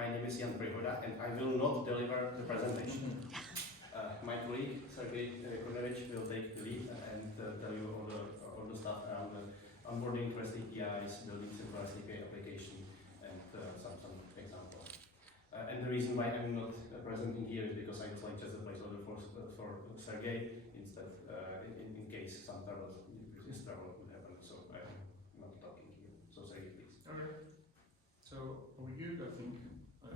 My name is Jan Prihoda, and I will not deliver the presentation. My colleague Sergei Krunevich will take the lead and tell you all the stuff around the onboarding REST APIs, building simple REST API application, and some examples. And the reason why I'm not presenting here is because I would like just a placeholder for Sergei instead, in case some trouble would happen. So I'm not talking here. So Sergei, please. Okay. So we good, I think.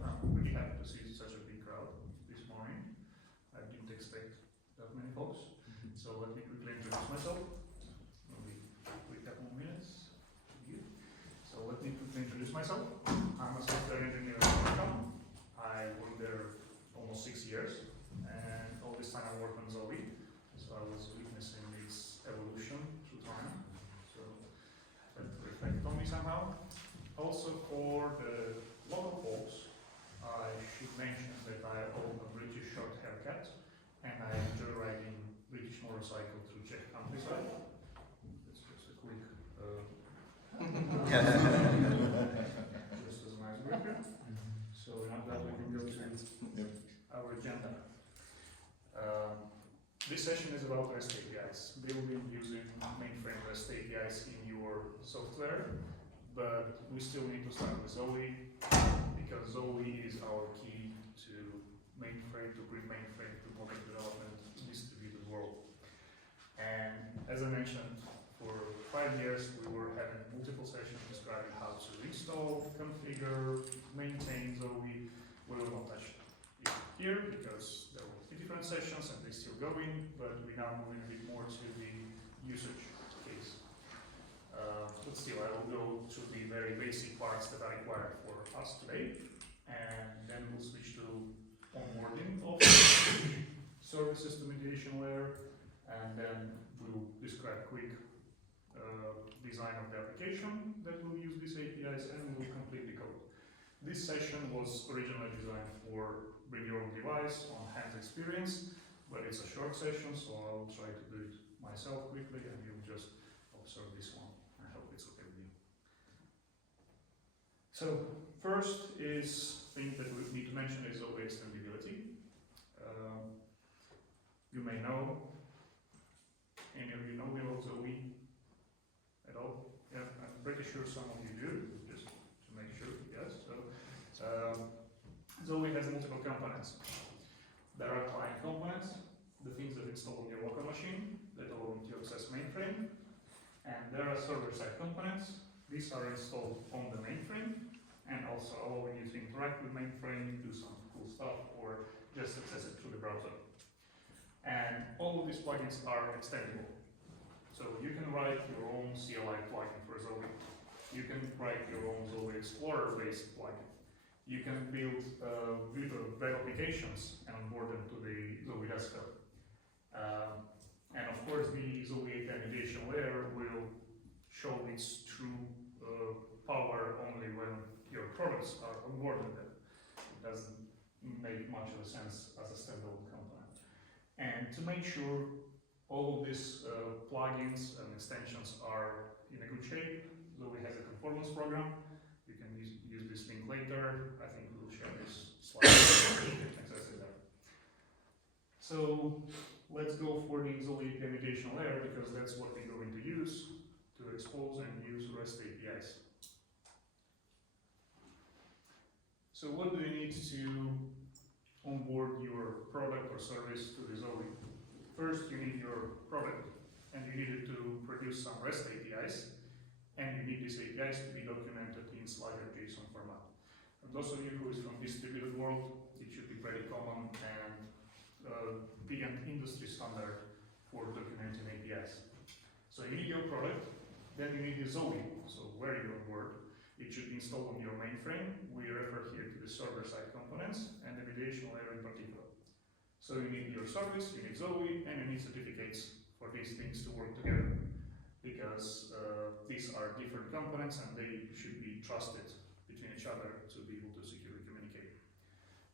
I'm really happy to see such a big crowd this morning. I didn't expect that many folks. So let me quickly introduce myself. Maybe a couple of minutes. Good. So let me quickly introduce myself. I'm a software engineer at Broadcom. I worked there almost 6 years, and all this time I worked on Zoe. So I was witnessing its evolution through time. So that reflected on me somehow. Also for the local folks, I should mention that I own a British short haircut and I enjoy riding British motorcycle through Czech countryside. That's just a quick just as a nice breaker. So now that we can go to our agenda. This session is about REST APIs, building using Mainframe REST APIs in your software. But we still need to start with Zoe, because Zoe is our key to mainframe, to bring mainframe to modern development, distributed world. And as I mentioned, for 5 years we were having multiple sessions describing how to install, configure, maintain Zoe. We will not touch it here because there were 3 different sessions and they're still going, but we're now moving a bit more to the usage case. But still, I will go to the very basic parts that are required for us today, and then we'll switch to onboarding of services to mediation layer, and then we'll describe quick design of the application that will use these APIs, and we'll complete the code. This session was originally designed for bring your own device on hands experience, but it's a short session, so I'll try to do it myself quickly, and you'll just observe this one. I hope it's okay with you. So first is thing that we need to mention is Zoe extendability. You may know, any of you know about Zoe at all? Yeah, I'm pretty sure some of you do, just to make sure, yes. So Zoe has multiple components. There are client components, the things that install on your local machine that allow you to access mainframe. And there are server-side components. These are installed on the mainframe and also allowing you to interact with mainframe, do some cool stuff, or just access it through the browser. And all of these plugins are extendable. So you can write your own CLI plugin for Zoe. You can write your own Zoe Explorer-based plugin. You can build web applications and onboard them to the Zoe desktop. And of course, the Zoe API mediation layer will show its true power only when your products are onboarded. It doesn't make much of a sense as a standalone component. And to make sure all of these plugins and extensions are in a good shape, Zoe has a conformance program. You can use this link later. I think we'll share this slide. You can access it there. So let's go for the Zoe API mediation layer, because that's what we're going to use to expose and use REST APIs. So what do you need to onboard your product or service to the Zoe? First, you need your product, and you need it to produce some REST APIs, and you need these APIs to be documented in Slider.json format. For those of you who is from distributed world, it should be pretty common and big and industry standard for documenting APIs. So you need your product, then you need the Zoe, so where you onboard. It should be installed on your mainframe. We refer here to the server-side components and the mediation layer in particular. So you need your service, you need Zoe, and you need certificates for these things to work together, because these are different components and they should be trusted between each other to be able to securely communicate.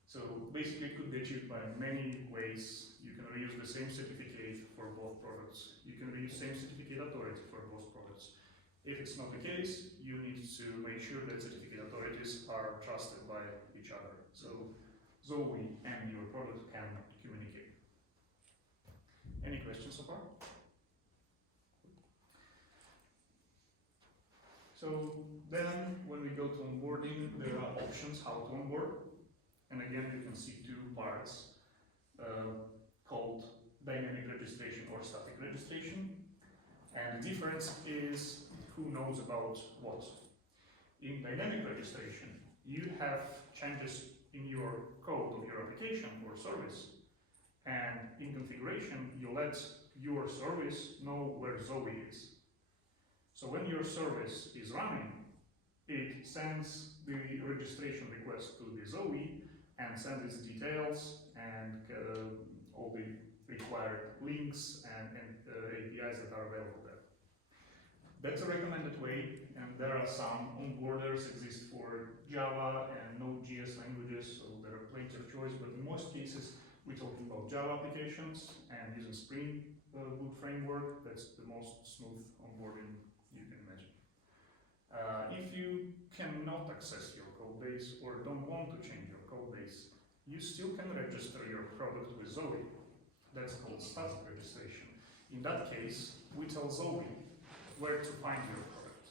So basically it could be achieved by many ways. You can reuse the same certificate for both products. You can reuse same certificate authority for both products. If it's not the case, you need to make sure that certificate authorities are trusted by each other. So Zoe and your product can communicate. Any questions so far? So then when we go to onboarding, there are options how to onboard. And again, you can see two parts called dynamic registration or static registration. And the difference is who knows about what. In dynamic registration, you have changes in your code of your application or service. And in configuration, you let your service know where Zoe is. So when your service is running, it sends the registration request to the Zoe and sends its details and all the required links and APIs that are available there. That's a recommended way, and there are some onboarders exist for Java and Node.js languages, so there are plenty of choice, but in most cases we're talking about Java applications and using Spring Boot framework. That's the most smooth onboarding you can imagine. If you cannot access your code base or don't want to change your code base, you still can register your product with Zoe. That's called static registration. In that case, we tell Zoe where to find your product.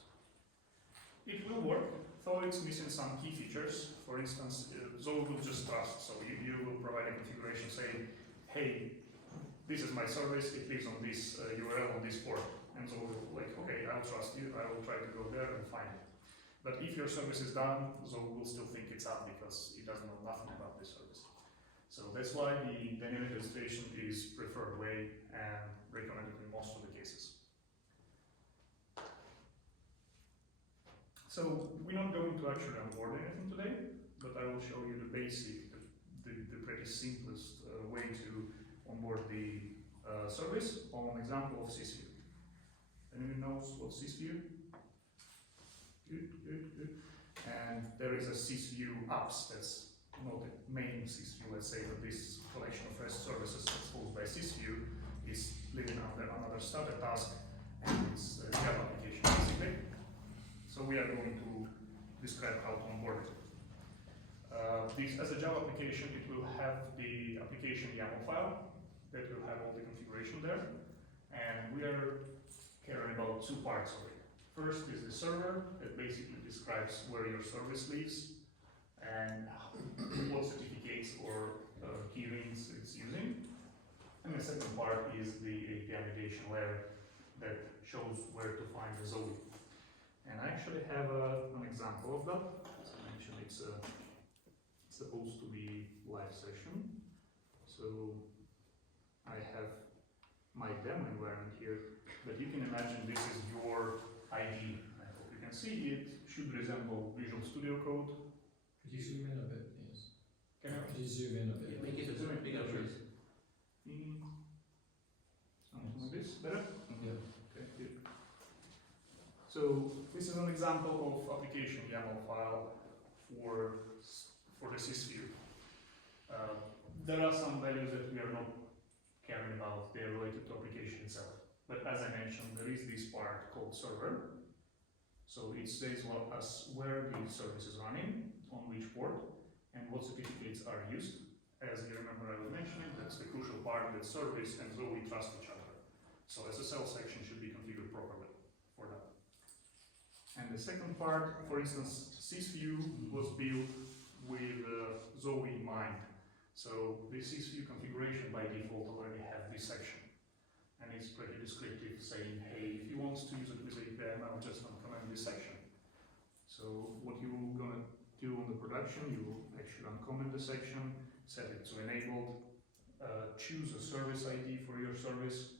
It will work, though it's missing some key features. For instance, Zoe will just trust, so you will provide a configuration saying, hey, this is my service, it lives on this URL on this port. And Zoe will be like, okay, I'll trust you, I will try to go there and find it. But if your service is done, Zoe will still think it's up because it doesn't know nothing about this service. So that's why the dynamic registration is preferred way and recommended in most of the cases. So we're not going to actually onboard anything today, but I will show you the basic, the pretty simplest way to onboard the service on an example of SysView. Anyone knows what SysView? Good, good, good. And there is a SysView apps that's not the main SysView, let's say, but this collection of REST services exposed by SysView is living under another starter task, and it's a Java application basically. So we are going to describe how to onboard it. This, as a Java application, it will have the application YAML file that will have all the configuration there, and we are caring about two parts of it. First is the server that basically describes where your service lives and what certificates or key rings it's using. And the second part is the API validation layer that shows where to find the Zoe. And I actually have an example of that. As I mentioned, it's supposed to be live session. So I have my demo environment here, but you can imagine this is your ID. I hope you can see it. Should resemble Visual Studio Code. Could you zoom in a bit, please? Can I? Could you zoom in a bit? Yeah, make it a bit bigger, please. Something like this, better? Yeah. Okay, good. So this is an example of application YAML file for the SysView. There are some values that we are not caring about, they are related to application itself. But as I mentioned, there is this part called server. So it says us where the service is running, on which port, and what certificates are used. As you remember I was mentioning, that's the crucial part that service and Zoe trust each other. So SSL section should be configured properly for that. And the second part, for instance, SysView was built with Zoe in mind. So the SysView configuration by default already has this section. And it's pretty descriptive, saying, hey, if you want to use it with API, I'll just uncomment this section. So what you're gonna do on the production, you will actually uncomment the section, set it to enabled, choose a service ID for your service,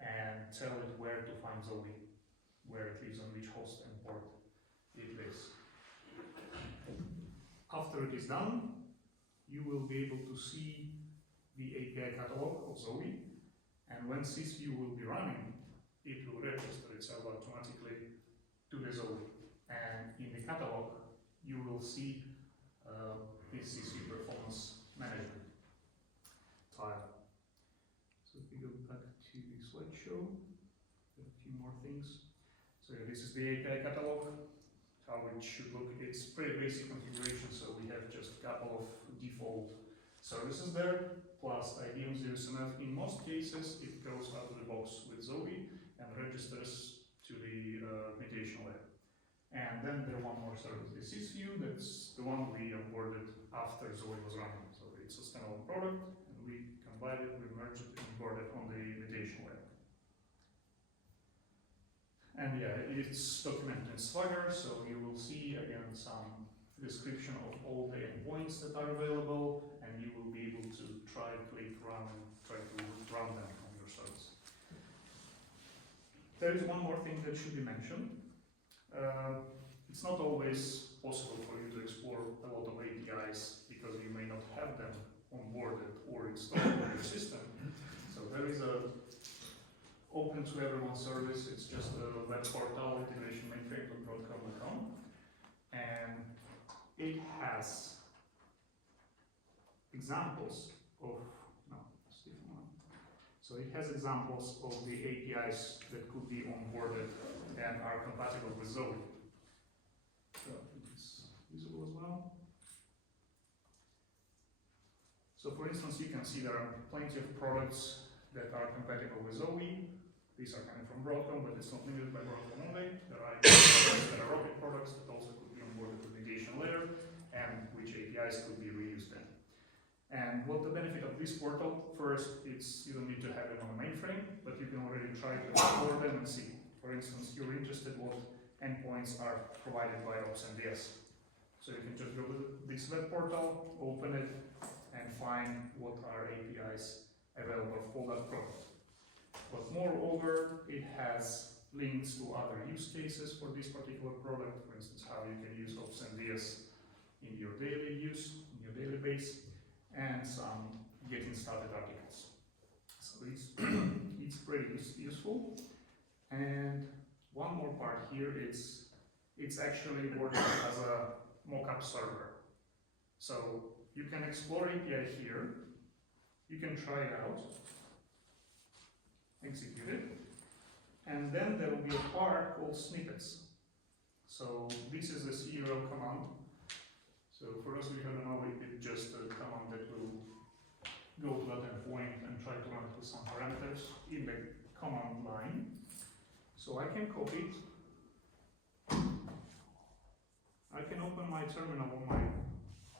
and tell it where to find Zoe, where it lives, on which host and port it lives. After it is done, you will be able to see the API catalog of Zoe, and when SysView will be running, it will register itself automatically to the Zoe. And in the catalog, you will see this SysView performance management tile. So if we go back to the slideshow, a few more things. So this is the API catalog, how it should look. It's pretty basic configuration, so we have just a couple of default services there, plus IBM ZSMF. In most cases, it goes out of the box with Zoe and registers to the mutation layer. And then there's one more service, the SysView, that's the one we onboarded after Zoe was running. So it's a standalone product, and we combined it, we merged it, and onboarded it on the mutation layer. And yeah, it's documented in Swagger, so you will see again some description of all the endpoints that are available, and you will be able to try, click, run, and try to run them on your service. There is one more thing that should be mentioned. It's not always possible for you to explore a lot of APIs because you may not have them onboarded or installed on your system. So there is a open to everyone service. It's just a web portal, integration mainframe.broadcom.com, and it has examples of So it has examples of the APIs that could be onboarded and are compatible with Zoe. So it's visible as well. So for instance, you can see there are plenty of products that are compatible with Zoe. These are coming from Broadcom, but it's not limited by Broadcom only. There are Rocket products that also could be onboarded with mitigation layer, and which APIs could be reused then. And what the benefit of this portal, first, it's you don't need to have them on a mainframe, but you can already try to explore them and see. For instance, you're interested what endpoints are provided by OpsMDS. So you can just go to this web portal, open it, and find what are APIs available for that product. But moreover, it has links to other use cases for this particular product. For instance, how you can use OpsMDS in your daily use, in your daily base, and some getting started articles. So it's pretty useful. And one more part here, it's actually working as a mock-up server. So you can explore API here, you can try it out, execute it, and then there will be a part called snippets. So this is a serial command. So for those who don't know, it's just a command that will go to that endpoint and try to run it with some parameters in the command line. So I can copy it. I can open my terminal on my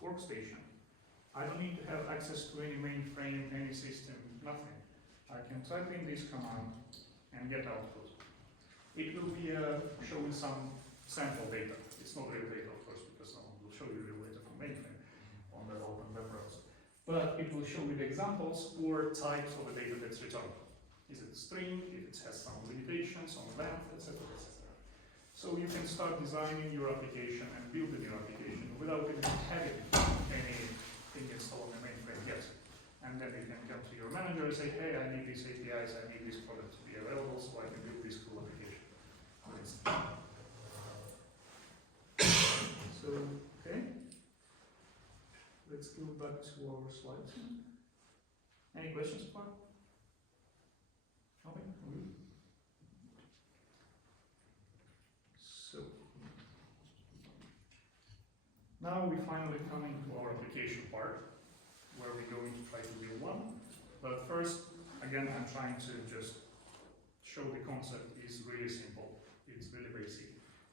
workstation. I don't need to have access to any mainframe, any system, nothing. I can type in this command and get output. It will be showing some sample data. It's not real data, of course, because someone will show you real data from mainframe on the open web browser. But it will show you the examples or types of the data that's returned. Is it string, if it has some limitations on length, etc., etc. So you can start designing your application and building your application without even having anything installed on the mainframe yet. And then you can come to your manager and say, hey, I need these APIs, I need this product to be available so I can build this cool application. So, okay. Let's go back to our slides. Any questions, Mark? Okay. So, now we finally coming to our application part, where we're going to try to build one. But first, again, I'm trying to just show the concept is really simple. It's really basic.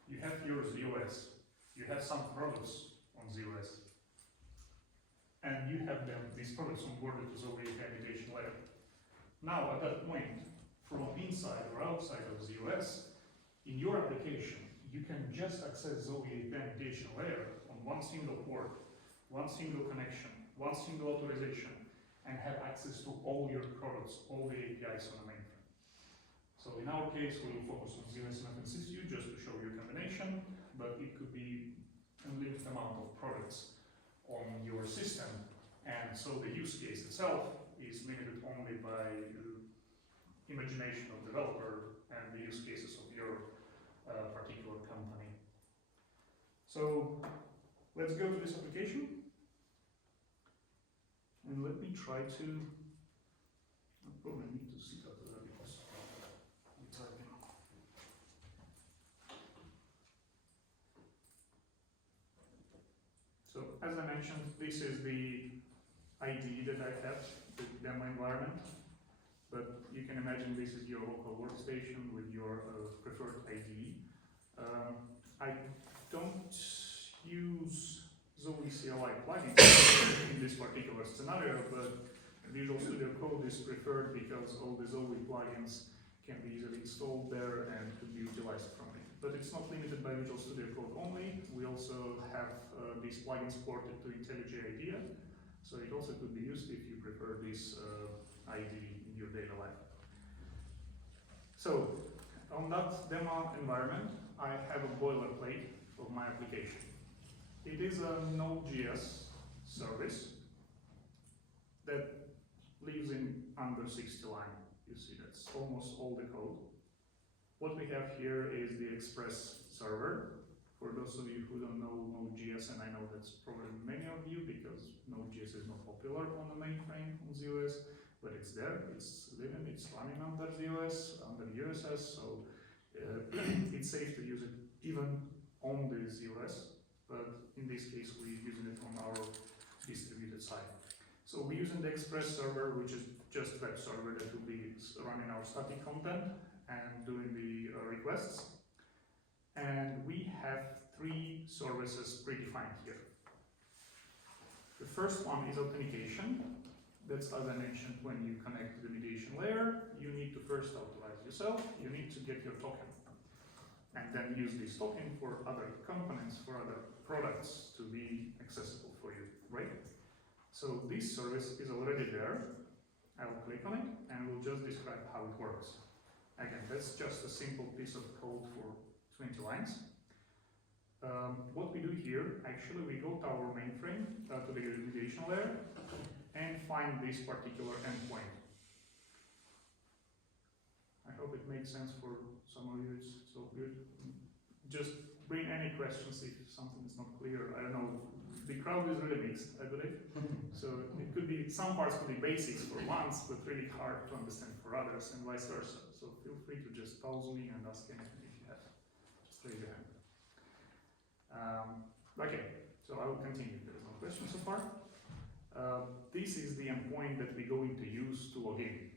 You have your ZOS. You have some products on ZOS. And you have them, these products onboarded to Zoe mutation layer. Now, at that point, from inside or outside of ZOS, in your application, you can just access Zoe mutation layer on one single port, one single connection, one single authorization, and have access to all your products, all the APIs on the mainframe. So in our case, we will focus on ZSMF and SysView just to show you a combination, but it could be a limited amount of products on your system, and so the use case itself is limited only by imagination of developer and the use cases of your particular company. So let's go to this application. And let me try to, I probably need to see how to do that because we type in. So as I mentioned, this is the ID that I have, the demo environment. But you can imagine this is your local workstation with your preferred ID. I don't use Zoe CLI plugins in this particular scenario, but Visual Studio Code is preferred because all the Zoe plugins can be easily installed there and could be utilized from it. But it's not limited by Visual Studio Code only. We also have these plugins ported to IntelliJ IDEA, so it also could be used if you prefer this ID in your daily life. So, on that demo environment, I have a boilerplate of my application. It is a Node.js service that lives in under 60 lines. You see that's almost all the code. What we have here is the Express server. For those of you who don't know Node.js, and I know that's probably many of you because Node.js is not popular on the mainframe on ZOS, but it's there, it's living, it's running under ZOS, under USS, so it's safe to use it even on the ZOS, but in this case we're using it on our distributed side. So we're using the Express server, which is just web server that will be running our static content and doing the requests. And we have 3 services predefined here. The first one is authentication. That's, as I mentioned, when you connect to the mediation layer, you need to first authorize yourself, you need to get your token, and then use this token for other components, for other products to be accessible for you, right? So this service is already there. I'll click on it and we'll just describe how it works. Again, that's just a simple piece of code for 20 lines. What we do here, actually, we go to our mainframe, to the mediation layer, and find this particular endpoint. I hope it makes sense for some of you, it's so good. Just bring any questions if something is not clear. I don't know, the crowd is really mixed, I believe. So it could be, some parts could be basics for ones, but really hard to understand for others, and vice versa. So feel free to just pause me and ask anything if you have. Just raise your hand. Okay, so I will continue. There is no question so far. This is the endpoint that we're going to use to log in.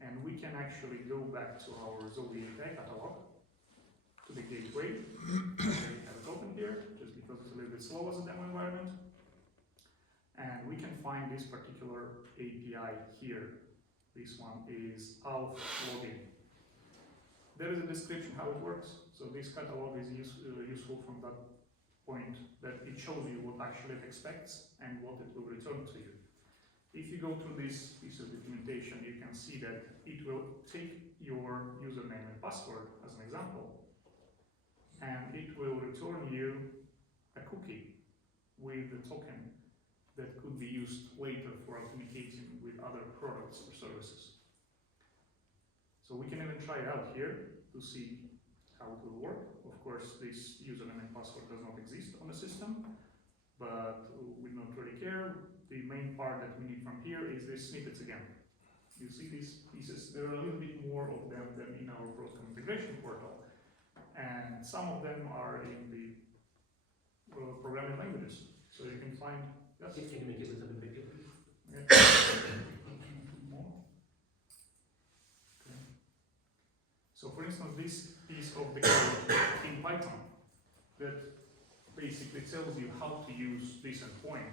And we can actually go back to our Zoe API catalog, to the gateway. I have it open here, just because it's a little bit slow as a demo environment. And we can find this particular API here. This one is auth login. There is a description how it works. So this catalog is useful from that point that it shows you what actually it expects and what it will return to you. If you go through this piece of documentation, you can see that it will take your username and password as an example, and it will return you a cookie with the token that could be used later for authenticating with other products or services. So we can even try it out here to see how it will work. Of course, this username and password does not exist on the system, but we don't really care. The main part that we need from here is these snippets again. You see these pieces, there are a little bit more of them than in our Broadcom integration portal. And some of them are in the programming languages. So you can find, yes? Can you make it a little bit bigger, please? Yeah. More. Okay. So for instance, this piece of the code in Python that basically tells you how to use this endpoint,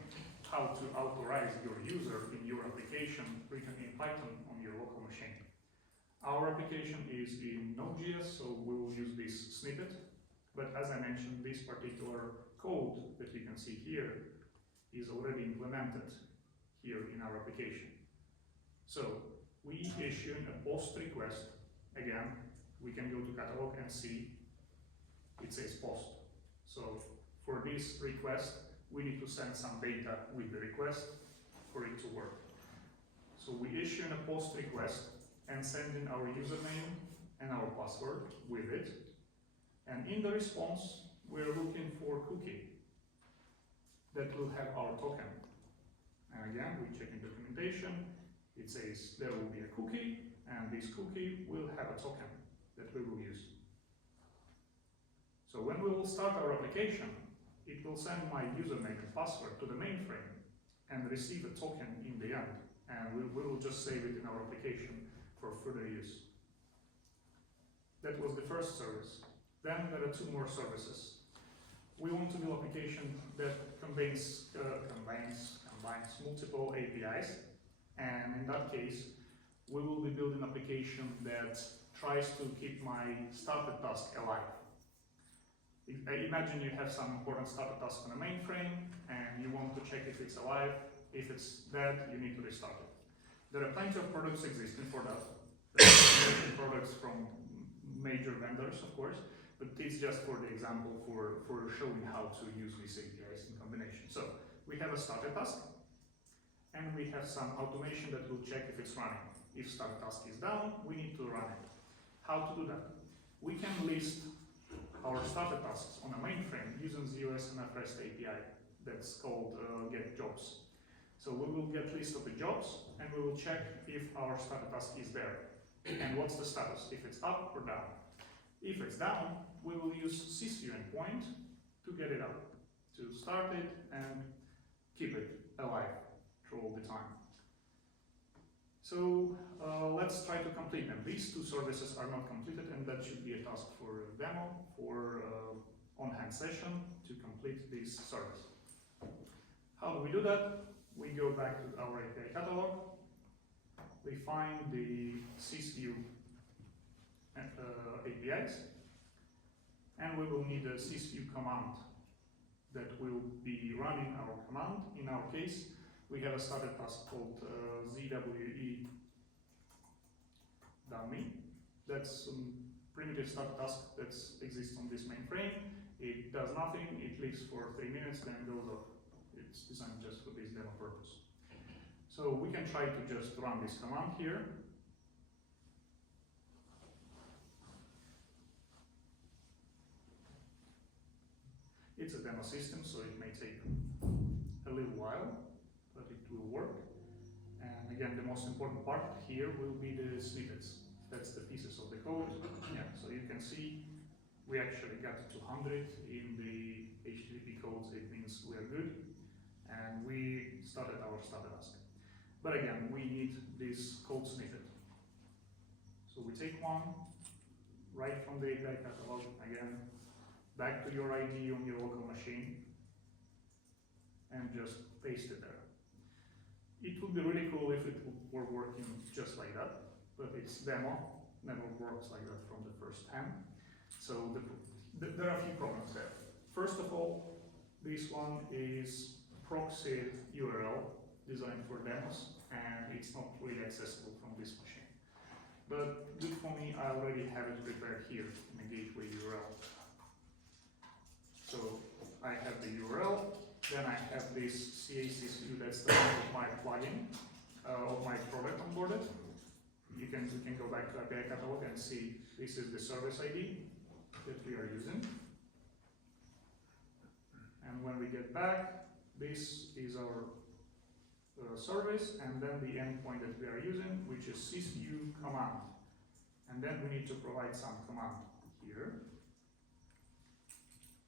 how to authorize your user in your application written in Python on your local machine. Our application is in Node.js, so we will use this snippet. But as I mentioned, this particular code that you can see here is already implemented here in our application. So we issue a post request. Again, we can go to catalog and see it says post. So for this request, we need to send some data with the request for it to work. So we issue a post request and send in our username and our password with it. And in the response, we're looking for cookie that will have our token. And again, we check in documentation. It says there will be a cookie, and this cookie will have a token that we will use. So when we will start our application, it will send my username and password to the mainframe and receive a token in the end. And we will just save it in our application for further use. That was the first service. Then there are two more services. We want to build an application that combines multiple APIs, and in that case, we will be building an application that tries to keep my started task alive. Imagine you have some important started task on a mainframe, and you want to check if it's alive. If it's dead, you need to restart it. There are plenty of products existing for that. There are products from major vendors, of course, but it's just for the example for showing how to use these APIs in combination. So we have a started task, and we have some automation that will check if it's running. If start task is down, we need to run it. How to do that? We can list our started tasks on a mainframe using the USMF REST API that's called get jobs. So we will get list of the jobs, and we will check if our started task is there and what's the status, if it's up or down. If it's down, we will use sysview endpoint to get it up, to start it and keep it alive through all the time. So let's try to complete them. These two services are not completed, and that should be a task for a demo, for on-hand session to complete this service. How do we do that? We go back to our API catalog. We find the sysview APIs, and we will need a sysview command that will be running our command. In our case, we have a started task called ZWE dummy. That's a primitive start task that exists on this mainframe. It does nothing, it lives for 3 minutes, then goes off. It's designed just for this demo purpose. So we can try to just run this command here. It's a demo system, so it may take a little while, but it will work. And again, the most important part here will be the snippets. That's the pieces of the code. Yeah, so you can see we actually got 200 in the HTTP codes. It means we are good, and we started our started task. But again, we need this code snippet. So we take one, right from the API catalog, again, back to your ID on your local machine, and just paste it there. It would be really cool if it were working just like that, but it's demo, never works like that from the first time. So there are a few problems there. First of all, this one is proxy URL designed for demos, and it's not really accessible from this machine. But good for me, I already have it prepared here in a gateway URL. So I have the URL, then I have this CA/SysView that's the name of my plugin, of my product onboarded. You can go back to API catalog and see this is the service ID that we are using. And when we get back, this is our service, and then the endpoint that we are using, which is sysview command. And then we need to provide some command here.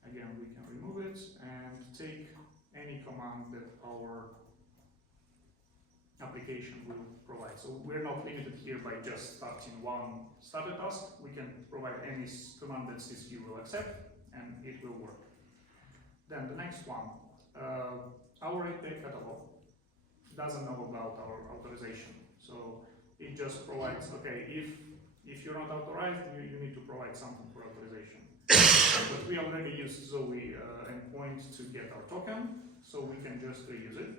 Again, we can remove it and take any command that our application will provide. So we're not limited here by just starting one started task. We can provide any command that sysview will accept, and it will work. Then the next one, our API catalog doesn't know about our authorization. So it just provides, okay, if you're not authorized, you need to provide something for authorization. But we already used Zoe endpoint to get our token, so we can just reuse it.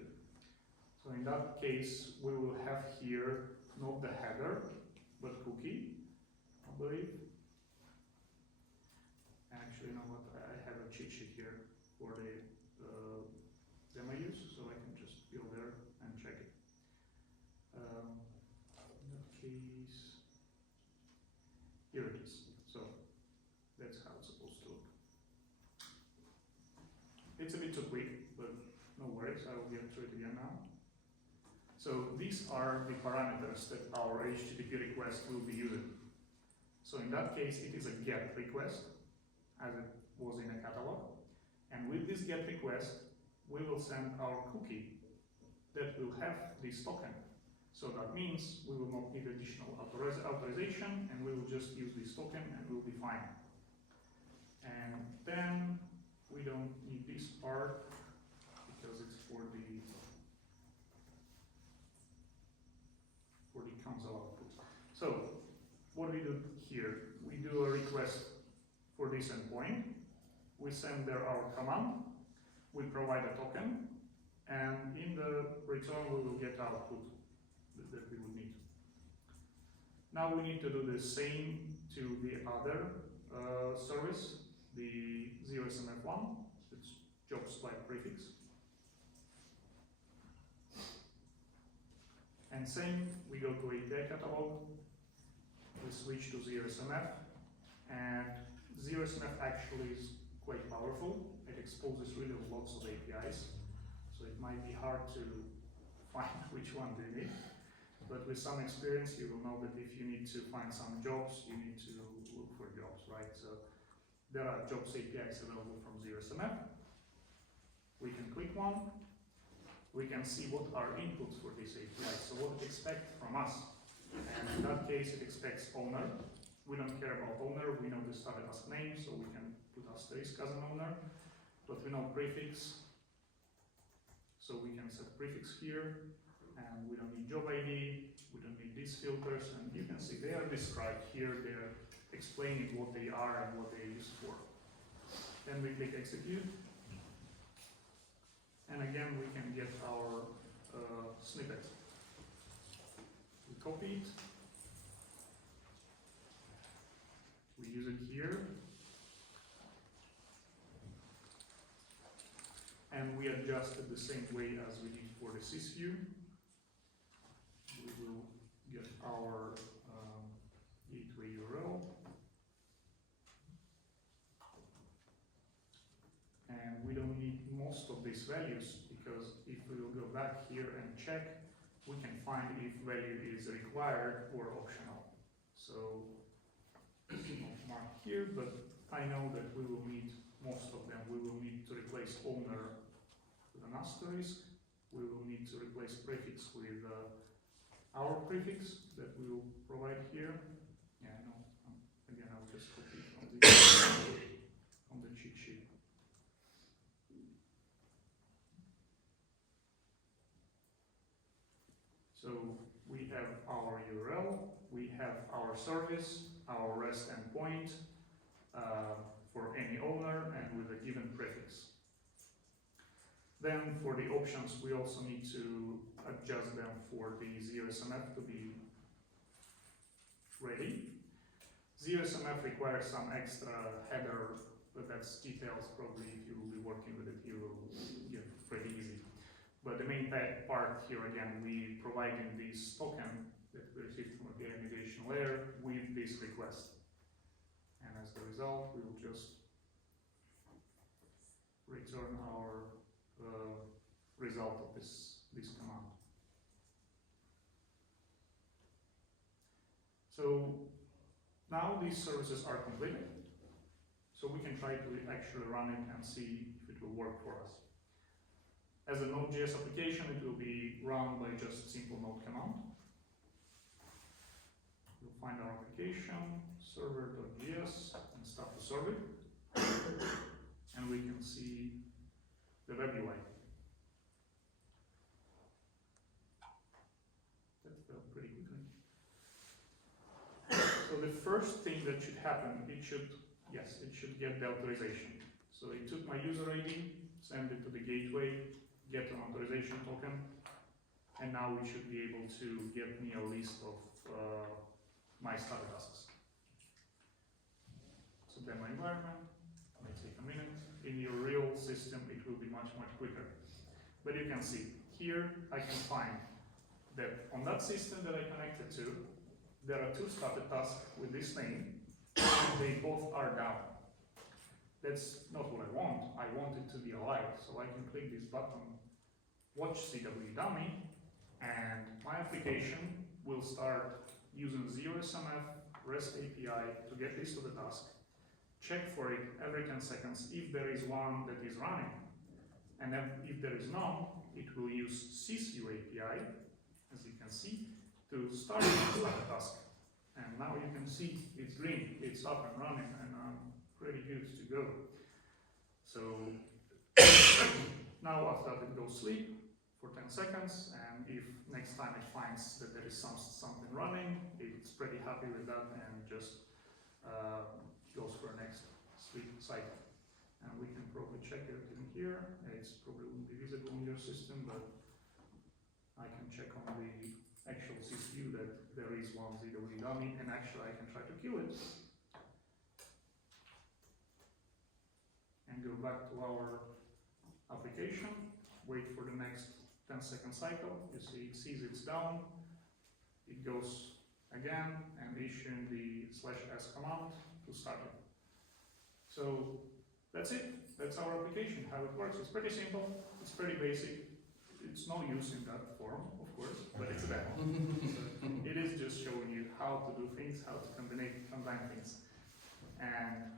So in that case, we will have here not the header, but cookie, I believe. Actually, you know what? I have a cheat sheet here for the demo use, so I can just go there and check it. In that case, here it is. So that's how it's supposed to look. It's a bit too quick, but no worries, I will get through it again now. So these are the parameters that our HTTP request will be using. So in that case, it is a GET request, as it was in a catalog. And with this GET request, we will send our cookie that will have this token. So that means we will not need additional authorization, and we will just use this token and we'll be fine. And then we don't need this part because it's for the console output. So what we do here, we do a request for this endpoint. We send there our command. We provide a token, and in the return we will get output that we would need. Now we need to do the same to the other service, the 0SMF1, it's jobs like prefix. And same, we go to API catalog, we switch to 0SMF, and 0SMF actually is quite powerful. It exposes really lots of APIs, so it might be hard to find which one they need. But with some experience, you will know that if you need to find some jobs, you need to look for jobs, right? So there are jobs APIs available from 0SMF. We can click one. We can see what are inputs for this API, so what it expects from us. And in that case, it expects owner. We don't care about owner, we know the started task name, so we can put asterisk as an owner. But we know prefix, so we can set prefix here. And we don't need job ID, we don't need these filters, and you can see they are described here, they're explaining what they are and what they're used for. Then we click execute, and again we can get our snippet. We copy it, we use it here, and we adjust it the same way as we did for the sysview. We will get our gateway URL, and we don't need most of these values, because if we will go back here and check, we can find if value is required or optional. So it's not marked here, but I know that we will need most of them. We will need to replace owner with an asterisk. We will need to replace prefix with our prefix that we will provide here. Yeah, no, again, I'll just copy it from the cheat sheet. So we have our URL, we have our service, our REST endpoint for any owner and with a given prefix. Then for the options, we also need to adjust them for the 0SMF to be ready. 0SMF requires some extra header, but that's details probably if you will be working with it, you will get pretty easy. But the main part here again, we providing this token that we received from API migration layer with this request. And as the result, we will just return our result of this command. So now these services are completed, so we can try to actually run it and see if it will work for us. As a Node.js application, it will be run by just simple node command. We'll find our application, server.js, and start to serve it. And we can see the web UI. That fell pretty quickly. So the first thing that should happen, it should get the authorization. So it took my user ID, send it to the gateway, get an authorization token, and now we should be able to get me a list of my started tasks. So demo environment, may take a minute. In your real system, it will be much, much quicker. But you can see, here I can find that on that system that I connected to, there are two started tasks with this name, and they both are down. That's not what I want. I want it to be alive, so I can click this button, watch CW dummy, and my application will start using 0SMF REST API to get this to the task, check for it every 10 seconds. If there is one that is running, And then if there is none, it will use CSU API, as you can see, to start the task. And now you can see it's green, it's up and running, and I'm pretty good to go. So now after that it goes sleep for 10 seconds, and if next time it finds that there is something running, it's pretty happy with that and just goes for the next sleep cycle. And we can probably check it in here. It's probably won't be visible in your system, but I can check on the actual CPU that there is one ZW dummy, and actually I can try to kill it. And go back to our application, wait for the next 10-second cycle. You see it sees it's down, it goes again and issuing the /s command to start it. So that's it. That's our application, how it works. It's pretty simple, it's pretty basic. It's no use in that form, of course, but it's a demo. So it is just showing you how to do things, how to combine things. And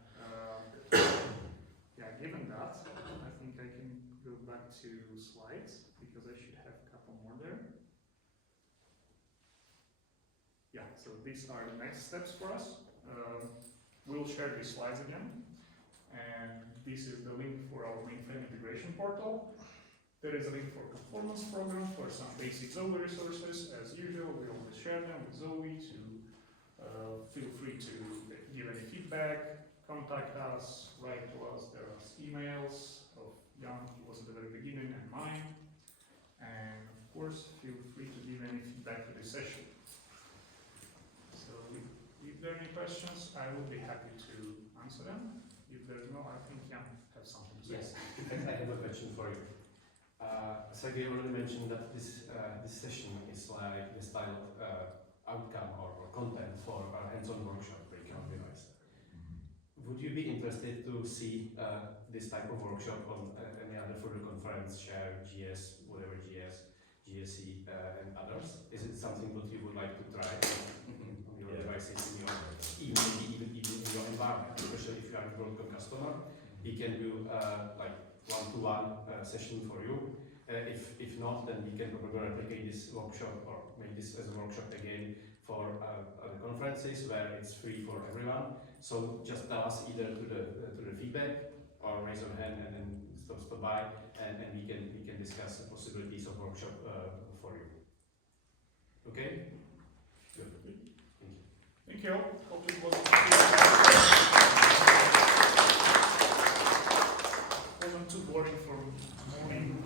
yeah, given that, I think I can go back to slides, because I should have a couple more there. Yeah, so these are the next steps for us. We'll share these slides again. And this is the link for our Mainframe integration portal. There is a link for conformance program for some basic Zoe resources. As usual, we always share them with Zoe to feel free to give any feedback, contact us, write to us. There are emails of Jan, who was at the very beginning, and mine. And of course, feel free to give any feedback to this session. So if there are any questions, I will be happy to answer them. If there's no, I think Jan has something to say. Yes, I have a question for you. Sergei already mentioned that this session is like the style outcome or content for a hands-on workshop breakout device. Would you be interested to see this type of workshop on any other further conference, Share, GS, whatever GS, GSE, and others? Is it something that you would like to try on your devices, even in your environment, especially if you are a Broadcom customer? We can do like one-to-one session for you. If not, then we can probably replicate this workshop or make this as a workshop again for other conferences where it's free for everyone. So just tell us either to the feedback or raise your hand and then stop by, and we can discuss the possibilities of workshop for you. Okay? Good. Thank you. Thank you. Hope it wasn't too boring for morning.